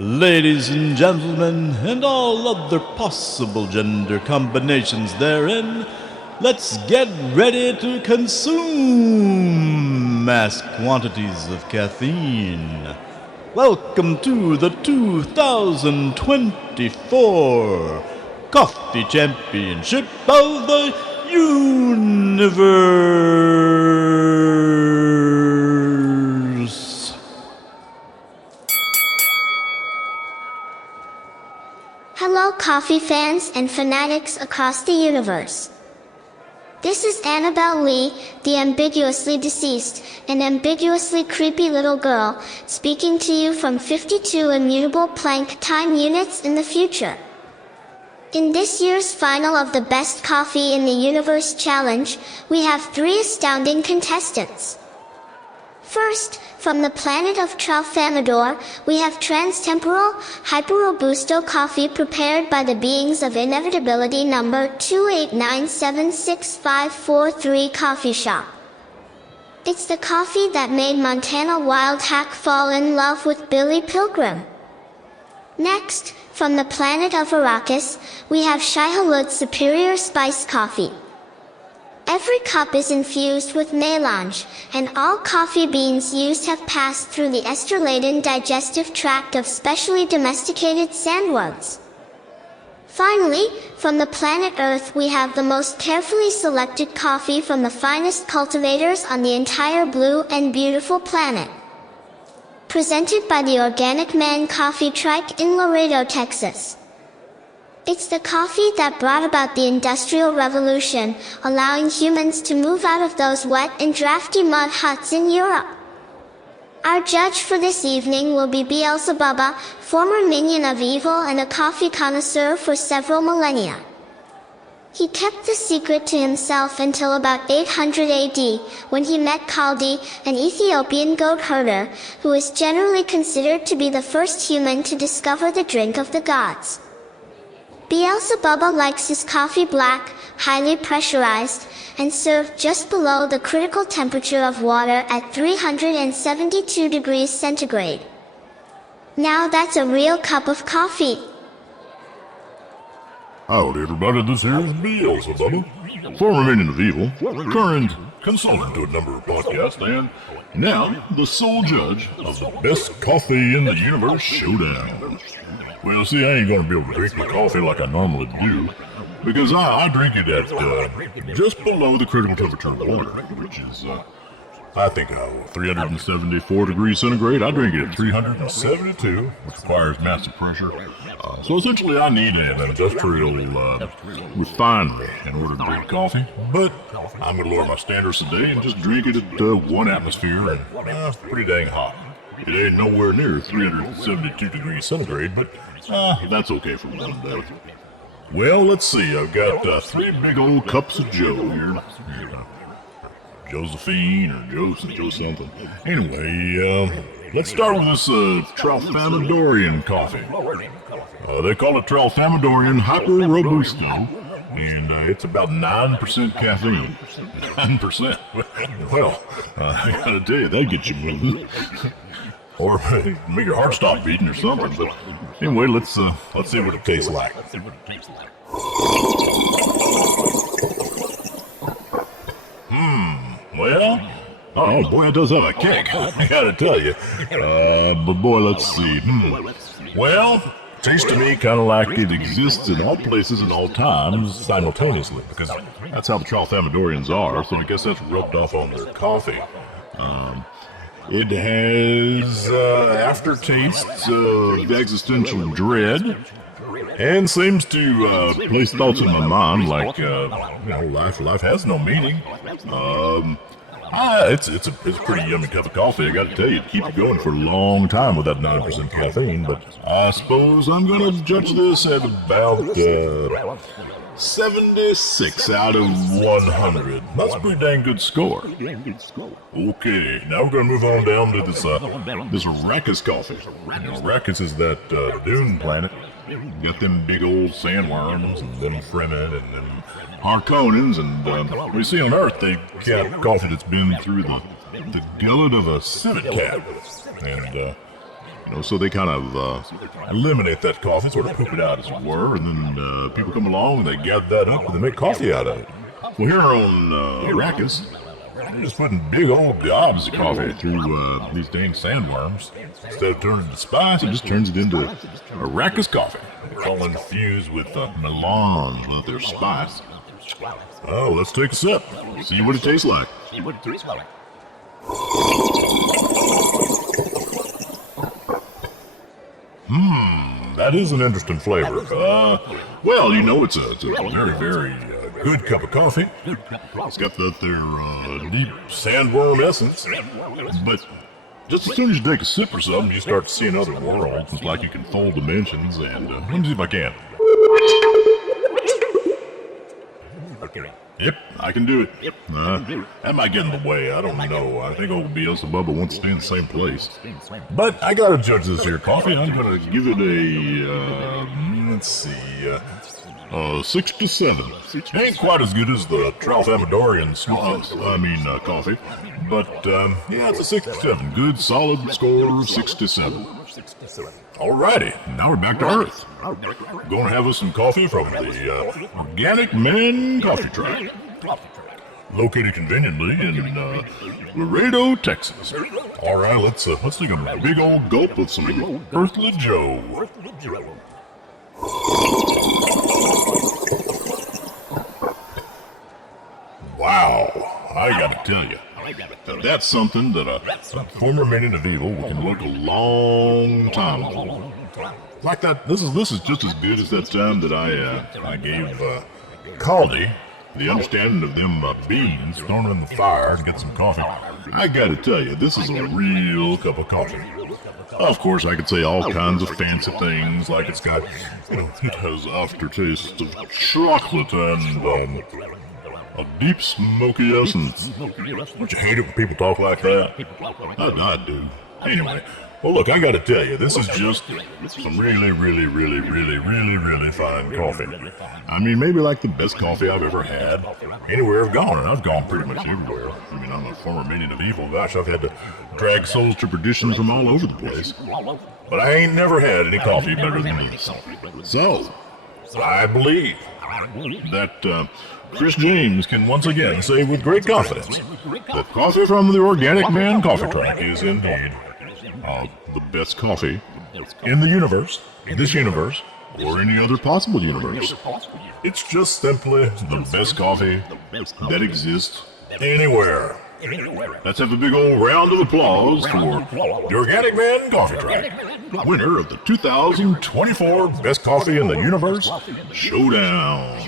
ladies and gentlemen, and all other possible gender combinations therein, let's get ready to consume mass quantities of caffeine. Welcome to the 2024 Coffee Championship of the Universe. Hello, coffee fans and fanatics across the universe. This is Annabelle Lee, the ambiguously deceased and ambiguously creepy little girl, speaking to you from 52 immutable Planck time units in the future. In this year's final of the Best Coffee in the Universe Challenge, we have 3 astounding contestants. First, from the planet of Tralfamadore, we have Transtemporal Hyperrobusto coffee prepared by the beings of Inevitability number 289765543 Coffee Shop. It's the coffee that made Montana Wild Hack fall in love with Billy Pilgrim. Next, from the planet of Arrakis, we have Shai-Hulud Superior Spice Coffee. Every cup is infused with melange, and all coffee beans used have passed through the ester-laden digestive tract of specially domesticated sandworms. Finally, from the planet Earth we have the most carefully selected coffee from the finest cultivators on the entire blue and beautiful planet. Presented by the Organic Man Coffee Trike in Laredo, Texas. It's the coffee that brought about the Industrial Revolution, allowing humans to move out of those wet and drafty mud huts in Europe. Our judge for this evening will be Beelzebubba, former minion of evil and a coffee connoisseur for several millennia. He kept the secret to himself until about 800 AD, when he met Kaldi, an Ethiopian goat herder, who is generally considered to be the first human to discover the drink of the gods. Beelzebubba likes his coffee black, highly pressurized, and served just below the critical temperature of water at 372 degrees centigrade. Now that's a real cup of coffee. Howdy everybody, this here is Beelzebubba, former minion of evil, current consultant to a number of podcasts, and now the sole judge of the Best Coffee in the Universe Showdown. Well, see, I ain't gonna be able to drink my coffee like I normally do, because I drink it at just below the critical temperature of water, which is, I think, 374 degrees centigrade. I drink it at 372, which requires massive pressure. So essentially I need an industrial refinery in order to drink coffee. But I'm going to lower my standards today and just drink it at 1 atmosphere and pretty dang hot. It ain't nowhere near 372 degrees centigrade, but that's okay for one day. Well, let's see. I've got 3 big old cups of Joe here. Josephine or Joe something. Anyway, let's start with this Tralfamadorian coffee. They call it Tralfamadorian Hyper-Robusto, and it's about 9% caffeine. 9%? Well, I gotta tell you, that'll get you moving. Or make your heart stop beating or something. But anyway, let's see what it tastes like. Well, oh boy, it does have a kick, I gotta tell you. But boy, let's see. Well, tastes to me kind of like it exists in all places and all times simultaneously, because that's how the Tralfamadorians are, so I guess that's rubbed off on their coffee. It has aftertastes of existential dread, and seems to place thoughts in my mind like, life has no meaning. It's a pretty yummy cup of coffee, I gotta tell you. It keeps you going for a long time with that 9% caffeine, but I suppose I'm gonna judge this at about 76 out of 100. That's a pretty dang good score. Okay, now we're gonna move on down to this Arrakis coffee. Arrakis is that dune planet. Got them big old sandworms and them Fremen and them Harkonnens, and we see on Earth they got coffee that's been through the gullet of a civet cat. And So they kind of eliminate that coffee, sort of poop it out, as it were, and then people come along and they gather that up and they make coffee out of it. Well, here on Arrakis, they're just putting big old gobs of coffee through these dang sandworms. Instead of turning it to spice, it just turns it into Arrakis coffee. It's all infused with melange, with their spice. Oh, let's take a sip. See what it tastes like. That is an interesting flavor. Well, it's a very, very good cup of coffee. It's got their deep sandworm essence, but just as soon as you take a sip or something, you start to see another world. It's like you can fold dimensions, and let me see if I can. Yep, I can do it. That might get in the way. I don't know. I think old BS and Bubba wants to stay in the same place. But I gotta judge this here coffee. I'm gonna give it a, let's see, 6 to 7. Ain't quite as good as the Tralfamadorian coffee. But, yeah, it's a 6 to 7. Good, solid score, 6 to 7. Alrighty, now we're back to Earth. We're going to have us some coffee from the Organic Man Coffee Truck, located conveniently in Laredo, Texas. Alright, let's take a big old gulp of some Earthly Joe. Wow, I gotta tell you. That's something that a former minion of evil can look a long time on. Like that, this is just as good as that time that I gave Caldy the understanding of them beans thrown in the fire to get some coffee. I gotta tell you, this is a real cup of coffee. Of course, I could say all kinds of fancy things, like it's got, it has aftertaste of chocolate and a deep smoky essence. Don't you hate it when people talk like that? I do. Anyway, well look, I gotta tell you, this is just some really, really, really, really, really, really fine coffee. I mean, maybe like the best coffee I've ever had anywhere I've gone, and I've gone pretty much everywhere. I mean, I'm a former minion of evil. Gosh, I've had to drag souls to perdition from all over the place. But I ain't never had any coffee better than this. So, I believe that Chris James can once again say with great confidence that coffee from the Organic Man Coffee Truck is indeed the best coffee in the universe, this universe, or any other possible universe. It's just simply the best coffee that exists anywhere. Let's have a big old round of applause for the Organic Man Coffee Truck, winner of the 2024 Best Coffee in the Universe Showdown.